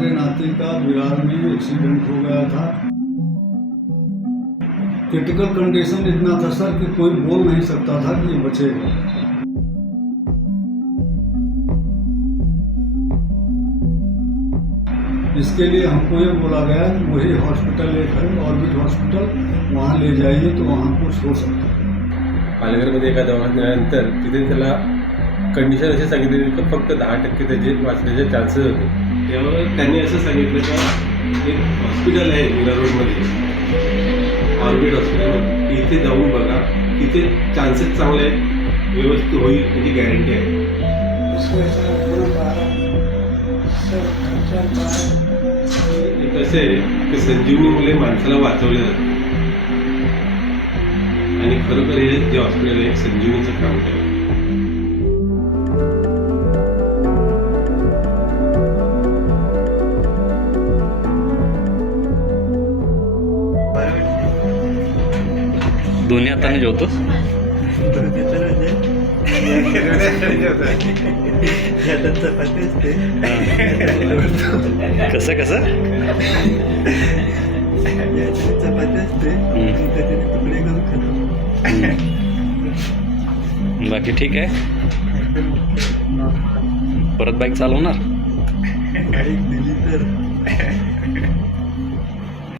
हमारे नाते का विरार में एक्सीडेंट हो गया था। क्रिटिकल कंडीशन इतना था सर कि कोई बोल नहीं सकता था कि ये बचेगा। इसके लिए हमको ये बोला गया कि वही हॉस्पिटल एक है ऑर्बिट हॉस्पिटल, वहाँ ले जाइए तो वहाँ कुछ हो सकता है। पालघरमध्ये एका दवाखान्यानंतर तिथे त्याला कंडिशन अशी सांगितली की फक्त 10% त्याचे वाचण्याचे चान्सेस होते। त्यामुळे त्यांनी असं सांगितलं का एक हॉस्पिटल आहे मीरा रोडमध्ये ऑर्बिट हॉस्पिटल, इथे जाऊन बघा, इथे चान्सेस चांगले आहेत, व्यवस्थित होईल याची गॅरंटी आहे। एक असं आहे की संजीवनीमुळे माणसाला वाचवले जाते आणि खरोखर हे जे हॉस्पिटल आहे संजीवनीचं काम करतं। दोन्ही हाताने जेवतो कसं कसं बाकी ठीक आहे। परत बाईक चालवणार